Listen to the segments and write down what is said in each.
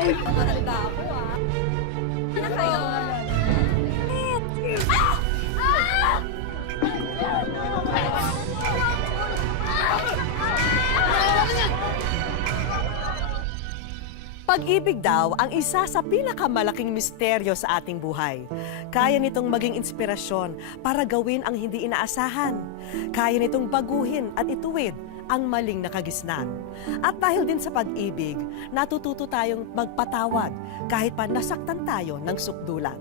Mahanda ako, ah. Ano kayo? Pag-ibig daw ang isa sa pinakamalaking misteryo sa ating buhay. Kaya nitong maging inspirasyon para gawin ang hindi inaasahan. Kaya nitong baguhin at ituwid ang maling nakagisnan. At dahil din sa pag-ibig, natututo tayong magpatawad kahit pa nasaktan tayo ng sukdulan.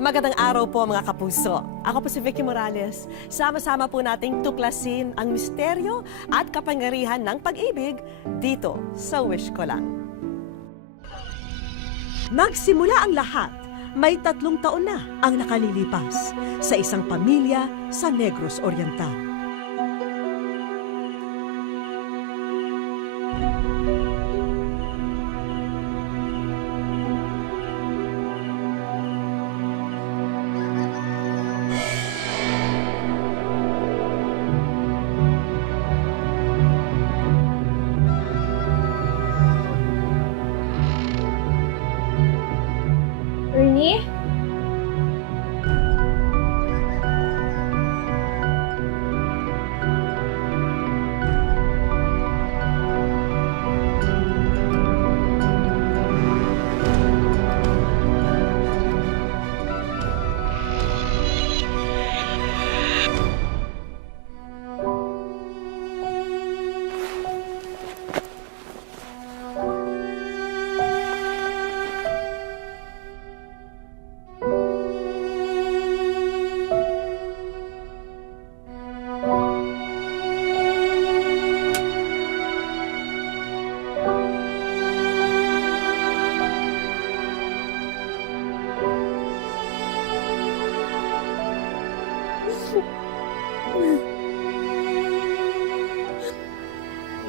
Magandang araw po mga kapuso. Ako po si Vicky Morales. Sama-sama po nating tuklasin ang misteryo at kapangyarihan ng pag-ibig dito sa Wish Ko Lang. Nagsimula ang lahat. May 3 taon na ang nakalilipas sa isang pamilya sa Negros Oriental. Ernie?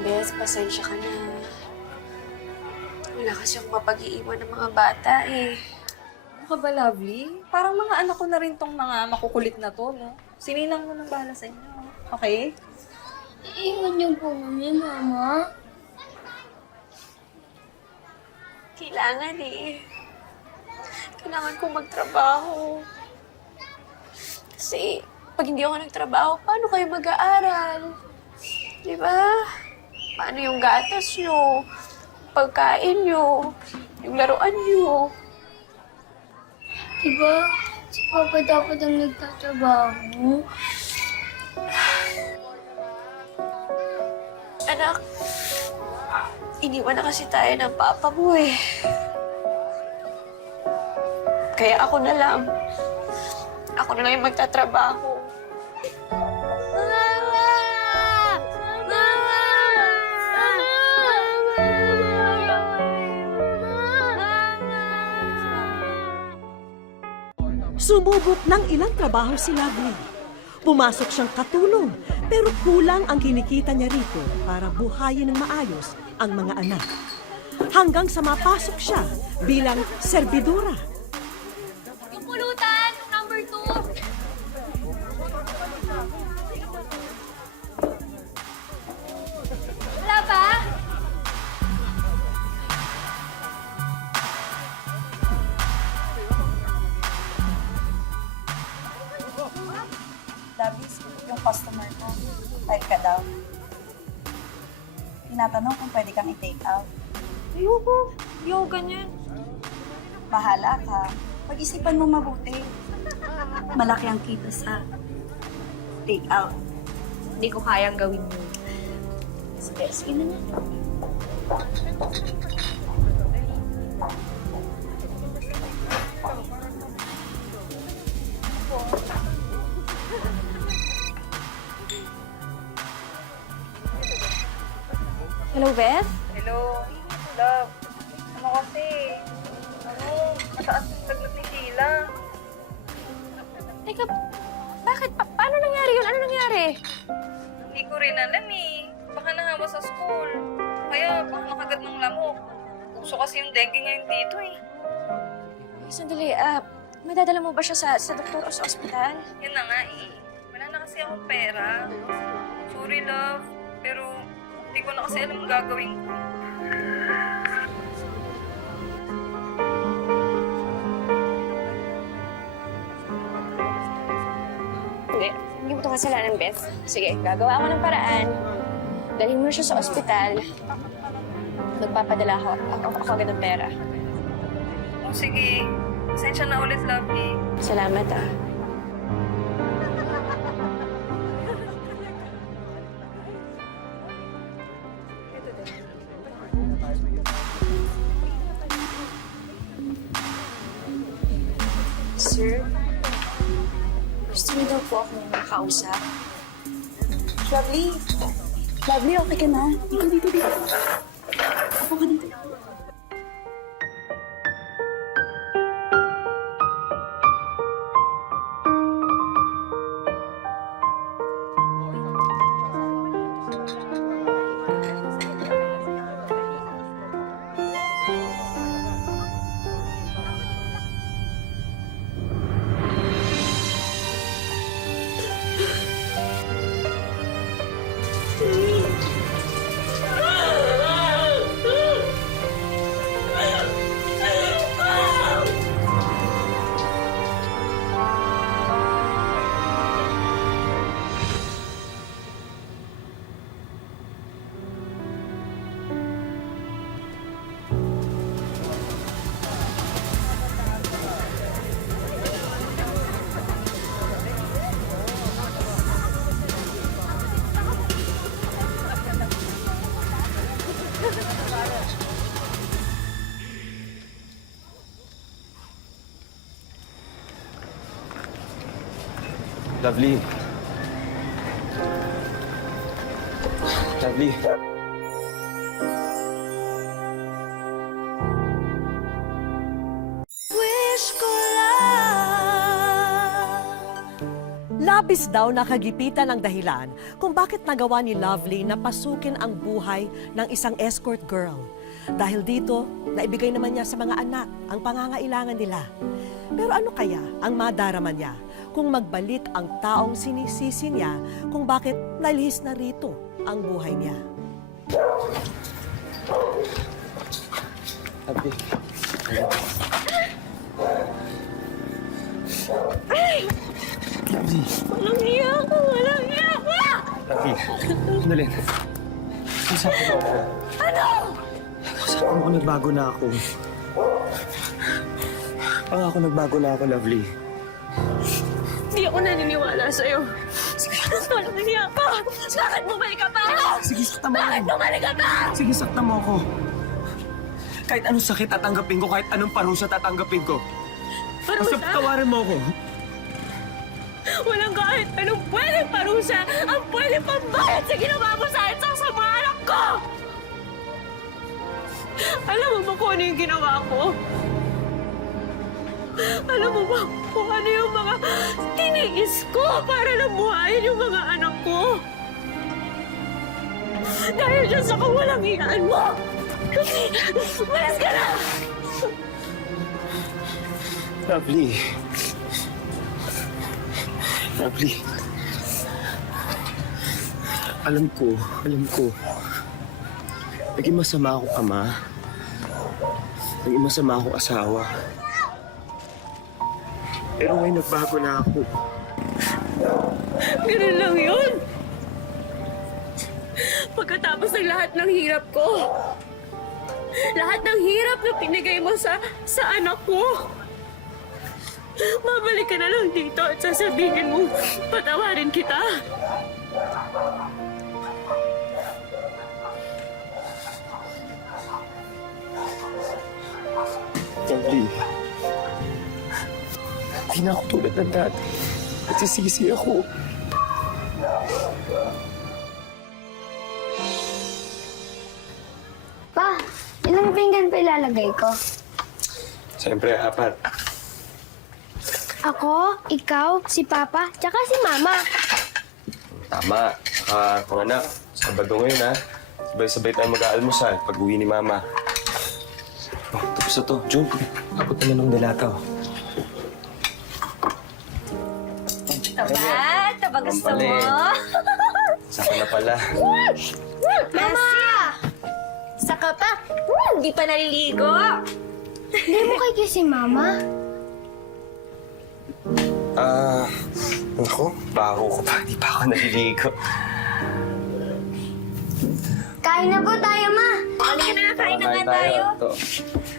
Beth, pasensya ka na. Wala kasi akong mapag-iiwan ng mga bata eh. Ano ka ba, Lovely? Parang mga anak ko na rin tong mga makukulit na to, no? Sininang mo nang bahala sa inyo. Okay? Iiwan niyo po kami, Mama. Kailangan eh. Kailangan kong magtrabaho. Kasi pag hindi ako nagtrabaho, paano kayo mag-aaral? Di ba? Paano yung gatas nyo? Pagkain nyo? Yung laruan nyo? Diba, si Papa dapat ang nagtatrabaho. Anak, iniwan na kasi tayo ng papa mo eh. Kaya ako na lang. Ako na lang yung magtatrabaho. Sumubok ng ilang trabaho si Lovely. Pumasok siyang katulong, pero kulang ang kinikita niya rito para buhayin ng maayos ang mga anak. Hanggang sa mapasok siya bilang serbidora. Yung pulutan, number 2. Wala pa? Labis, yung customer ko. Type ka daw. Tinatanong kung pwede kang i-take out. Ayoko. Ayoko ganyan. Bahala ka. Pag-isipan mo mabuti. Malaki ang kita sa take out. Hindi ko kayang gawin yun. Sige, sige na nga. Hello, Beth? Hello, love. Ano kasi? Mataas yung lagnat ni Sheila. Teka, bakit? Paano nangyari yun? Ano nangyari? Hindi ko rin alam eh. Baka nahawa sa school. Kaya baka nakagat ng lamok. Uso kasi yung dengue ngayon dito eh. Sandali, madadala mo ba siya sa doktor o sa ospital? Yun na nga eh. Wala na kasi akong pera. Sorry, love. Pero hindi ko na kasi alam ang gagawin ko. Hindi mo ito kasalanan, Beth. Sige, gagawa ako ng paraan. Dalhin mo na siya sa ospital. Magpapadala ako agad ng pera. O sige, pasensya na ulit, Lovely. Salamat, ah. Sir, gusto niyo daw po akong makausap. Lovely. Lovely, okay ka na? Ikaw dito. Ako ka dito. Lovely. Lovely. Labis daw nakagipitan ang dahilan kung bakit nagawa ni Lovely na pasukin ang buhay ng isang escort girl. Dahil dito, naibigay naman niya sa mga anak ang pangangailangan nila. Pero ano kaya ang madarama niya kung magbalik ang taong sinisisi niya kung bakit nalihis na rito ang buhay niya? Lovely. Lovely. Walang iya ako! Walang iya ako! Lovely. Sandali. Kausapin mo ako. Ano? Kausapin mo ako, nagbago na ako. Pangako, nagbago na ako, Lovely. Hindi ako naniniwala sa'yo. Walang iya ka! Bakit bumalik ka pa? Sige, sakta mo Bakit ako. bumalik ka pa? Sige, sakta mo ako. Kahit anong sakit tatanggapin ko, kahit anong parusa tatanggapin ko. Basta Parusa? tawarin mo ako. Walang kahit anong pwedeng parusa ang pwedeng pambayad sa ginawa mo sa akin sa mga anak ko! Alam mo ba kung ano yung ginawa ko? Alam mo ba kung ano yung mga tiniis ko para nabuhayin yung mga anak ko? Dahil dyan sa kawalang-iyaan mo! Malas ka na! Lovely. Lovely. Alam ko. Naging masama ako ama. Naging masama ako asawa. Pero ngayon nagbago na ako. Ganun lang yun. Pagkatapos ng lahat ng hirap ko, lahat ng hirap na pinigay mo sa anak ko, babalik ka na lang dito at sasabihin mo, patawarin kita. Lovely. Hindi na ako tulad ng dati. Nagsisisi ako. Pa, ilang pinggan pa ilalagay ko? Siyempre, apat. Ako, ikaw, si Papa, tsaka si Mama. Tama. Mga anak, Sabado ngayon ha. Sabay-sabay tayo mag-aalmusal pag uwi ni Mama. Oh, tapos na to. Jun, abot naman ng delata. Taba gusto mo? Saka na pala. Mama! Saka pa, hindi pa naliligo. Hindi mo kay si Mama? Naku, Ako, baho ko pa. Di pa ako naliligo. Kain na po tayo, Ma. Halika na, kain na nga Kain tayo. Ito.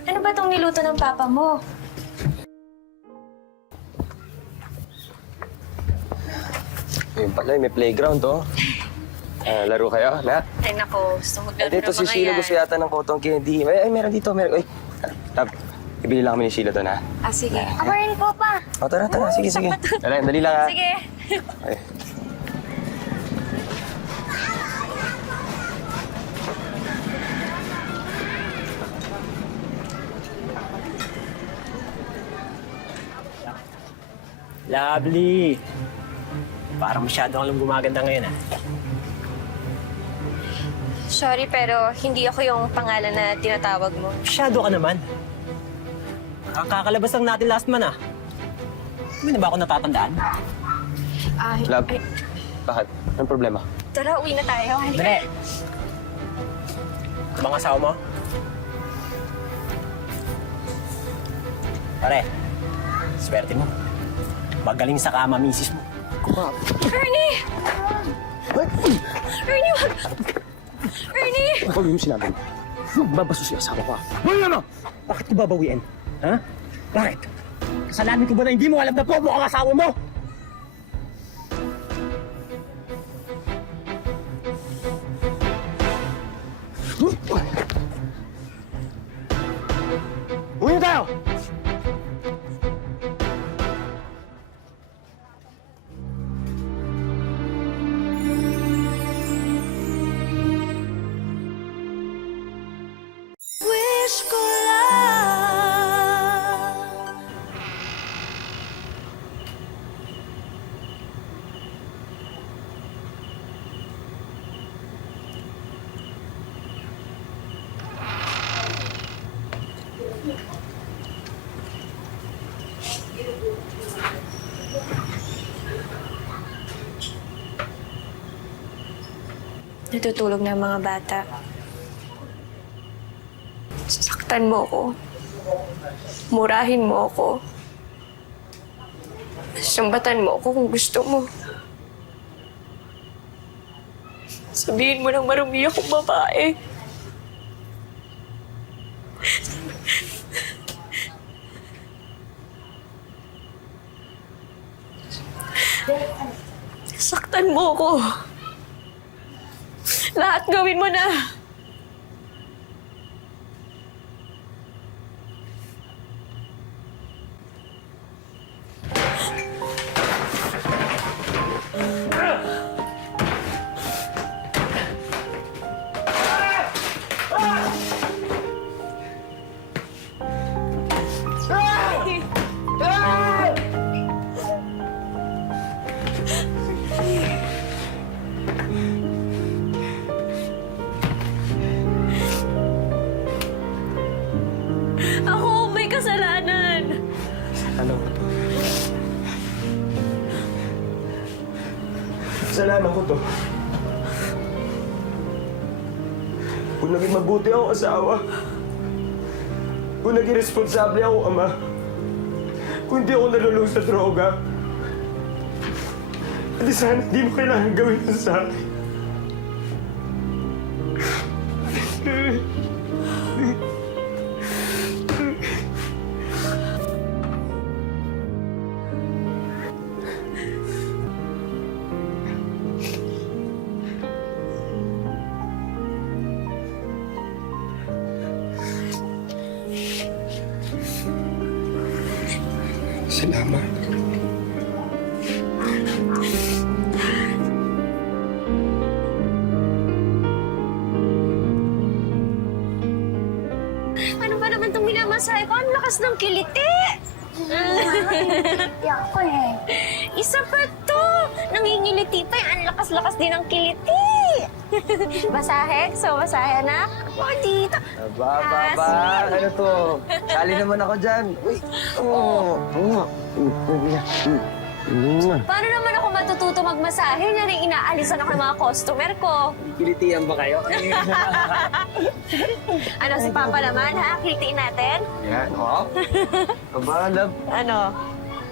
Ano ba tong niluto ng papa mo? Ayun pala, may playground to. Laro kayo, na? Ay nako, gusto mo Ay, dito si Sheila gusto yata ng cotton candy. Ay, meron dito, meron. Ay, Tab, ibili lang kami ni Sheila doon, ha? Ah, sige. Ako rin po, Pa. O, tara. Sige. Dali lang, ha? Sige. Ay. Lovely! Parang masyado kang gumaganda ngayon, ah. Sorry, pero hindi ako yung pangalan na tinatawag mo. Masyado ka naman. Ang kakalabas lang natin last man, ah. Hindi na ba ako natatandaan? Ay, Love, ay, bakit? Anong problema? tara, uwi na tayo. Halika. Dali! Mga asawa mo? Pare, swerte mo. Magaling sa kama, misis mo. Ernie! Ernie, wag! Ernie! Ano yung sinabi mo? Magbabaso si asawa ko. Hoy, ano? Bakit ko babawiin? Ha? Bakit? Kasalanan ko ba na hindi mo alam na po mo ang asawa mo? Uwi na tayo! Wish ko lang. Natutulog na ang mga bata. Sasaktan mo ako. Murahin mo ako. Sumbatan mo ako kung gusto mo. Sabihin mo ng marumi akong babae. Saktan mo ako. Lahat gawin mo na. Ako may kasalanan. Ano ko to? Kasalanan ko to. Kung naging mabuti ako asawa, kung naging responsable ako ama, kung hindi ako nalulung sa droga, hindi sana hindi mo kailangan gawin yun sa akin. Salamat. Ano ba naman itong minamasahe ko? Ang lakas ng kiliti! Hindi ako eh. Isa pa to! Nangingiliti pa eh. Ang lakas-lakas din ng kiliti! Masahe? So, masahe na? Ako dito. Ano to? Sali naman ako dyan. Uy! Paano naman ako matututo magmasahe? Yan ang inaalisan ako ng mga customer ko. Kilitian ba kayo? Ano, si Papa naman, ha? Kilitiin natin? Yan, oh. Aba, love. Ano?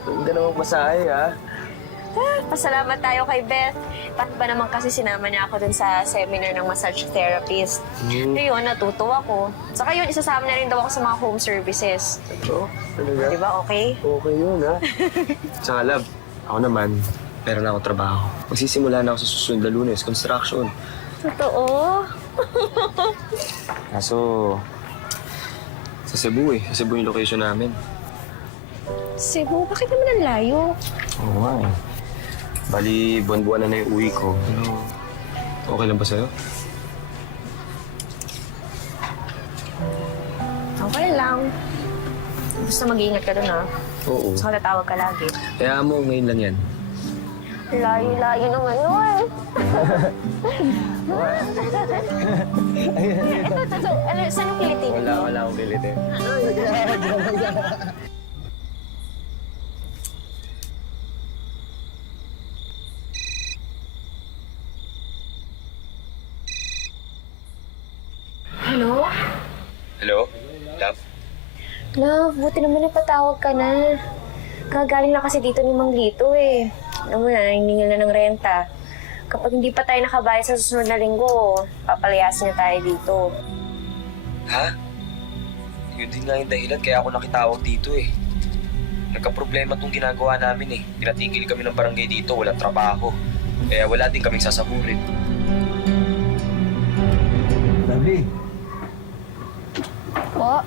Huwag ka namang masahe, ha? Pasalamat tayo kay Beth. Paano ba naman kasi sinama niya ako dun sa seminar ng massage therapist. Yun, natuto ako. Saka yun, isasama na rin daw ako sa mga home services. Oo, talaga. Di ba okay? Okay yun, ha? Tsaka, love, ako naman, meron na akong trabaho. Magsisimula na ako sa susunod na Lunes, construction. Totoo? Kaso, sa Cebu eh. Sa Cebu yung location namin. Cebu? Bakit naman ang layo? Oo nga eh. Bali, buwan-buwan na yung uwi ko. Pero, okay lang ba sa'yo? Okay lang. Basta mag-iingat ka dun, ha? Oo. Saka tatawag ka lagi. Kaya mo, ngayon lang yan. Layo-layo naman nun. Ito, saan yung kilitin? Wala akong kiliti. Hello? Hello? Love? Love, buti naman napatawag ka na. Kagaling na kasi dito ni Mang Lito eh. Alam mo na, naniningil na ng renta. Kapag hindi pa tayo nakabayad sa susunod na linggo, papalayasin niya tayo dito. Ha? Yun din nga yung dahilan kaya ako nakitawag dito eh. Nagka-problema tong ginagawa namin eh. Pinatigil kami ng barangay dito, walang trabaho. Kaya wala din kaming sasaburin. Lovely. Po?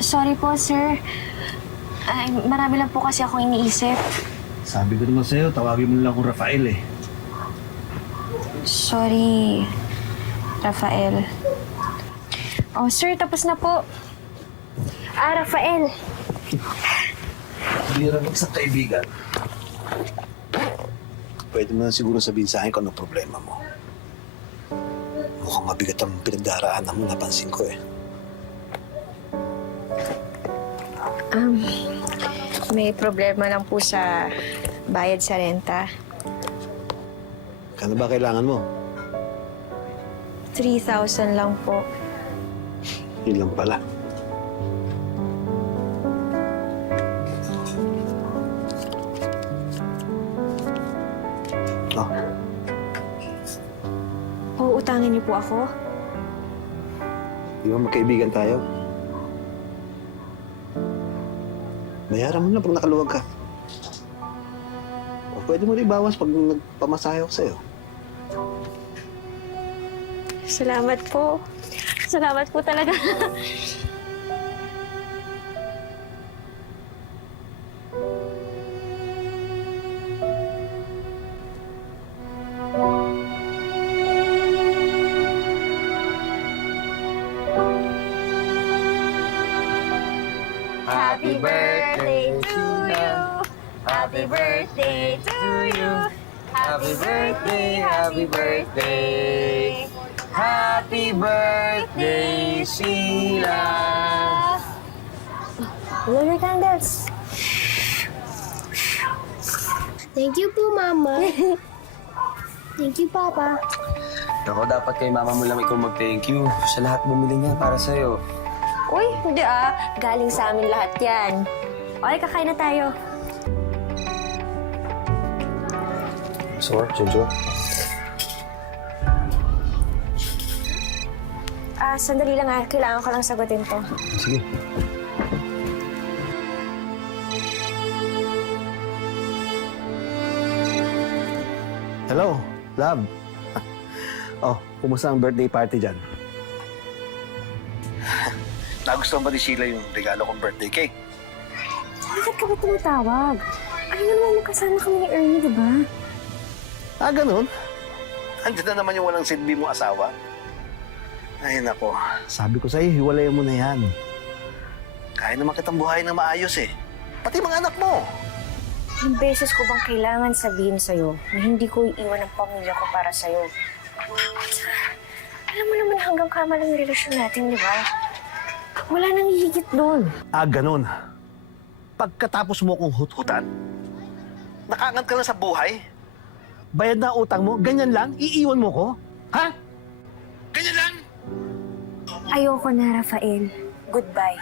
Sorry po, sir. Marami lang po kasi akong iniisip. Sabi ko naman sa'yo, tawagin mo lang akong Rafael eh. Sorry, Rafael. Oh, sir, tapos na po. Rafael. Hindi rin sa kaibigan. Pwede mo na siguro sabihin sa akin kung anong problema mo. Mukhang mabigat ang pinagdaraanan mo, napansin ko eh. May problema lang po sa bayad sa renta. Kano ba kailangan mo? 3,000 lang po. Yun lang pala. Oh, Uutangin niyo po ako? di ba magkaibigan tayo? Bayaran mo na pag nakaluwag ka. O pwede mo rin ibawas pag nagpamasahe ako sa'yo. Salamat po. Salamat po talaga. Happy birthday to you. Happy birthday to you. Happy birthday, happy birthday. Happy birthday, Sheila! Blow your candles. Thank you po, Mama. Thank you, Papa. Ako, dapat kay mama mo lang ikaw mag-thank you sa lahat bumili niya para sa'yo. Uy, hindi ah. Galing sa amin lahat yan. Okay, kakain na tayo. So, Junjun? Sandali lang ah. Kailangan ko lang sagutin to. Sige. Hello, love. Oh, kumusta ang birthday party dyan? Nagustuhan ba ni Sheila yung regalo kong birthday cake? Bakit ka ba tumatawag? Ayaw na naman magkasama kami ni Ernie, di ba? Ah, ganun? Andiyan na naman yung walang silbi mo asawa. Ay, nako. Sabi ko sa'yo, hiwalayan mo na yan. Kaya naman kitang buhayin na maayos eh. Pati mga anak mo. Yung beses ko bang kailangan sabihin sa'yo na hindi ko iiwan ang pamilya ko para sa'yo? Alam mo naman hanggang kama lang yung relasyon natin, di ba? Wala nang hihigit doon. Ah, ganun. Pagkatapos mo kong hut-hutan, nakaangat ka na sa buhay, bayad na utang mo, ganyan lang, iiwan mo ko? Ha? Ganyan lang? Ayoko na, Rafael. Goodbye.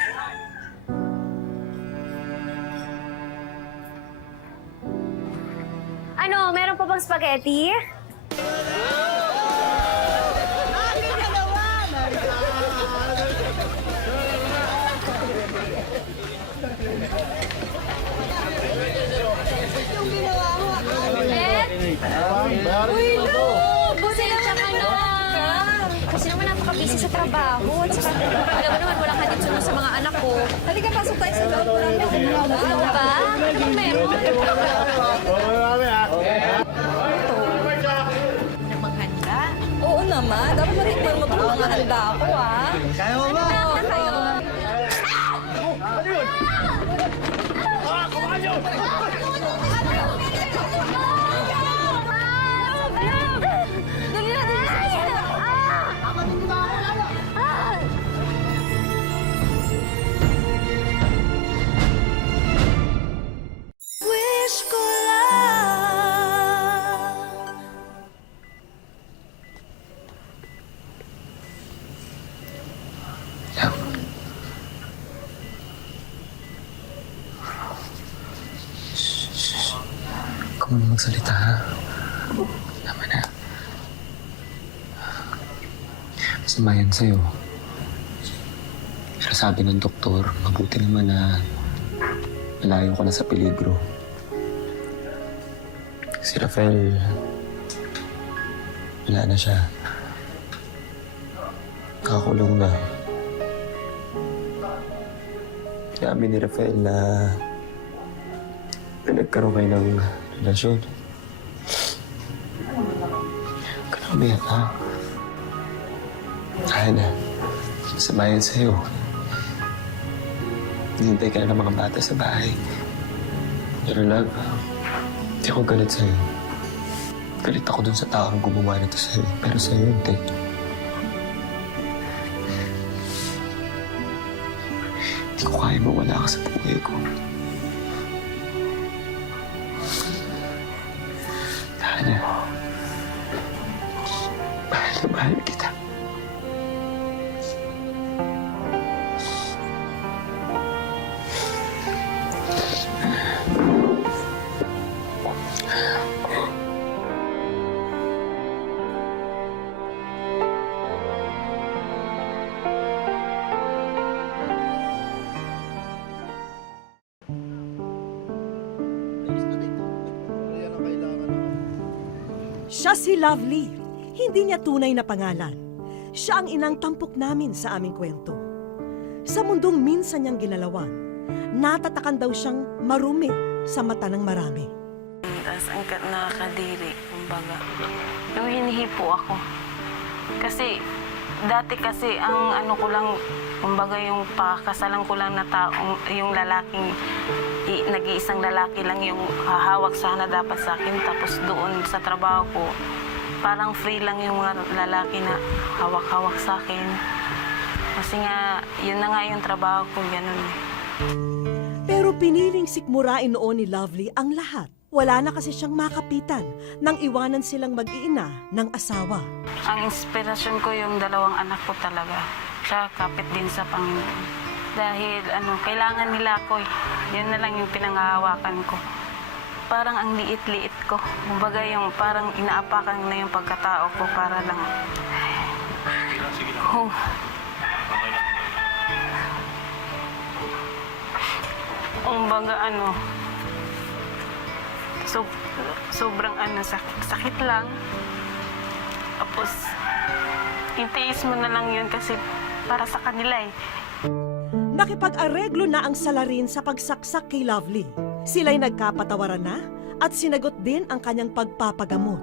Ano, meron pa bang spaghetti? Kasi naman napaka-busy sa trabaho. At saka, alam mo naman, walang hatid sunod sa mga anak ko. Halika, pasok tayo sa loob. Ano ba? Ano bang meron? Oo naman. Dapat matikman mo itong mga handa ko, ah. Kaya mo ba? Wish ko lang. Huwag mo na magsalita, ha? Tama na. Masama yan sa'yo. Pero sabi ng doktor, mabuti naman na malayo ka na sa peligro. Si Rafael, wala na siya. Nakakulong na. Sinabi ni Rafael na nagkaroon kayo ng relasyon. Ganun ba yan, ha? Kaya na. Sabayan sa'yo. Hintay ka na ng mga bata sa bahay. Pero love, hindi ako galit sa'yo. Galit ako dun sa taong gumawa nito sa'yo. Pero sa'yo, hindi. Hindi ko kaya mawala ka sa buhay ko. Tana, mahal na mahal kita. Siya si Lovely. Hindi niya tunay na pangalan. Siya ang inang tampok namin sa aming kwento. Sa mundong minsan niyang ginalawan, natatakan daw siyang marumi sa mata ng marami. Tapos ang nakakadiri, kumbaga. Yung hinihipo ako. Kasi, dati kasi ang ano ko lang, kumbaga yung pakakasalan ko lang na taong, yung lalaking, nag-iisang lalaki lang yung hahawak sana dapat sa akin. Tapos doon sa trabaho ko, parang free lang yung mga lalaki na hawak-hawak sa akin. Kasi nga, yun na nga yung trabaho ko, ganun eh. Pero piniling sikmurain noon ni Lovely ang lahat. Wala na kasi siyang makapitan nang iwanan silang mag-iina ng asawa. Ang inspirasyon ko yung dalawang anak ko talaga. Siya kapit din sa Panginoon. Dahil kailangan nila ako eh. Yun na lang yung pinangahawakan ko. Parang ang liit-liit ko. Kumbaga yung parang inaapakan na yung pagkatao ko para lang. Oh. Kumbaga sobrang sakit lang. Tapos, itiis mo na lang yun kasi para sa kanila eh. Nakipag-areglo na ang salarin sa pagsaksak kay Lovely. Sila'y nagkapatawaran na at sinagot din ang kanyang pagpapagamot.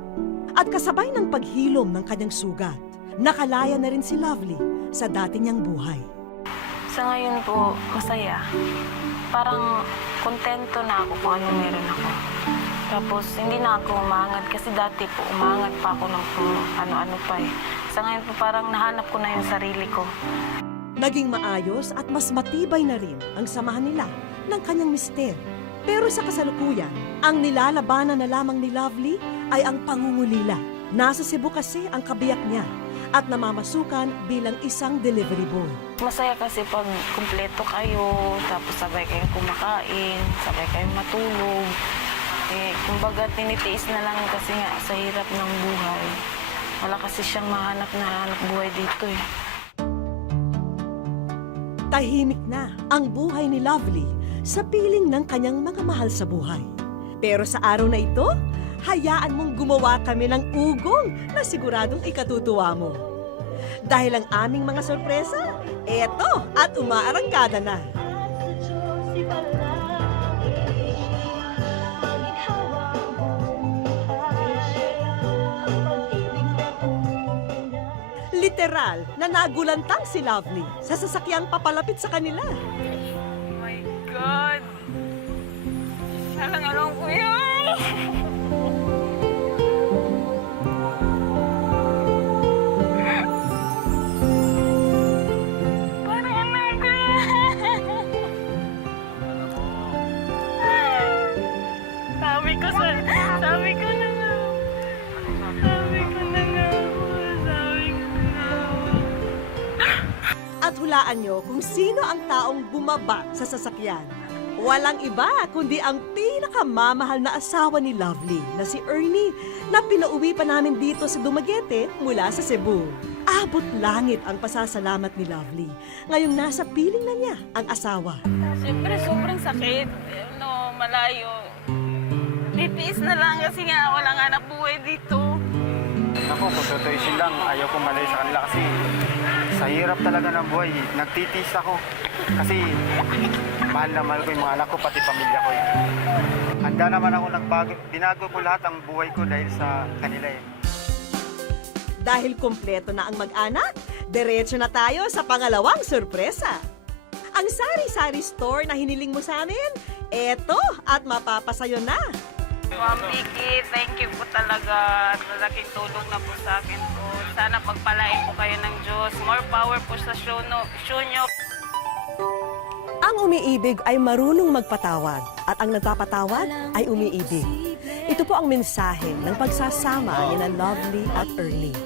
At kasabay ng paghilom ng kanyang sugat, nakalaya na rin si Lovely sa dati niyang buhay. Sa ngayon po, masaya. Parang kontento na ako kung ano meron ako. Tapos, hindi na ako umangad kasi dati po umangad pa ako ng ano-ano pa eh. Sa ngayon po, parang nahanap ko na yung sarili ko. Naging maayos at mas matibay na rin ang samahan nila ng kanyang mister. Pero sa kasalukuyan, ang nilalabanan na lamang ni Lovely ay ang pangungulila. Nasa Cebu kasi ang kabiyak niya at namamasukan bilang isang delivery boy. Masaya kasi pag kumpleto kayo, tapos sabay kayo kumakain, sabay kayo matulog. Kumbaga, tinitiis na lang kasi nga sa hirap ng buhay. Wala kasi siyang mahanap na hanap buhay dito eh. Tahimik na ang buhay ni Lovely sa piling ng kanyang mga mahal sa buhay. Pero sa araw na ito, hayaan mong gumawa kami ng ugong na siguradong ikatutuwa mo. Dahil ang aming mga sorpresa, eto at umaarangkada na. Literal na nagulantang si Lovely sa sasakyang papalapit sa kanila. Oh my God! Siya lang alam ko yun! Parang anak ko yan! Sabi ko na nga. Sabi ko na nga. At hulaan nyo kung sino ang taong bumaba sa sasakyan. Walang iba kundi ang pinakamamahal na asawa ni Lovely na si Ernie na pinauwi pa namin dito sa Dumaguete mula sa Cebu. Abot langit ang pasasalamat ni Lovely ngayong nasa piling na niya ang asawa. Siyempre, sobrang sakit. No, malayo. Titiis na lang kasi nga walang hanap buhay dito. Ako, kung tutuisin lang, ayaw ko malay sa kanila kasi sa hirap talaga ng buhay, nagtitiis ako. Kasi mahal na mahal ko yung mga anak ko, pati pamilya ko. Handa naman ako nagbago, binago ko lahat ang buhay ko dahil sa kanila eh. Dahil kumpleto na ang mag-anak, diretso na tayo sa pangalawang sorpresa. Ang sari-sari store na hiniling mo sa amin, eto at mapapasayo na. Ma'am Vicky, thank you po talaga. Malaking tulong na po sa akin po. Sana pagpalain po kayo ng Diyos. More power po sa show nyo. Ang umiibig ay marunong magpatawad at ang nagpapatawad ay umiibig. Ito po ang mensahe ng pagsasama ni na Lovely at Ernie.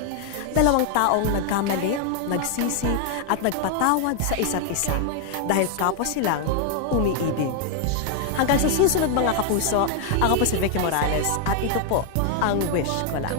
Dalawang taong nagkamali, nagsisi at nagpatawad sa isa't isa dahil kapwa silang umiibig. Hanggang sa susunod mga kapuso, ako po si Vicky Morales at ito po ang wish ko lang.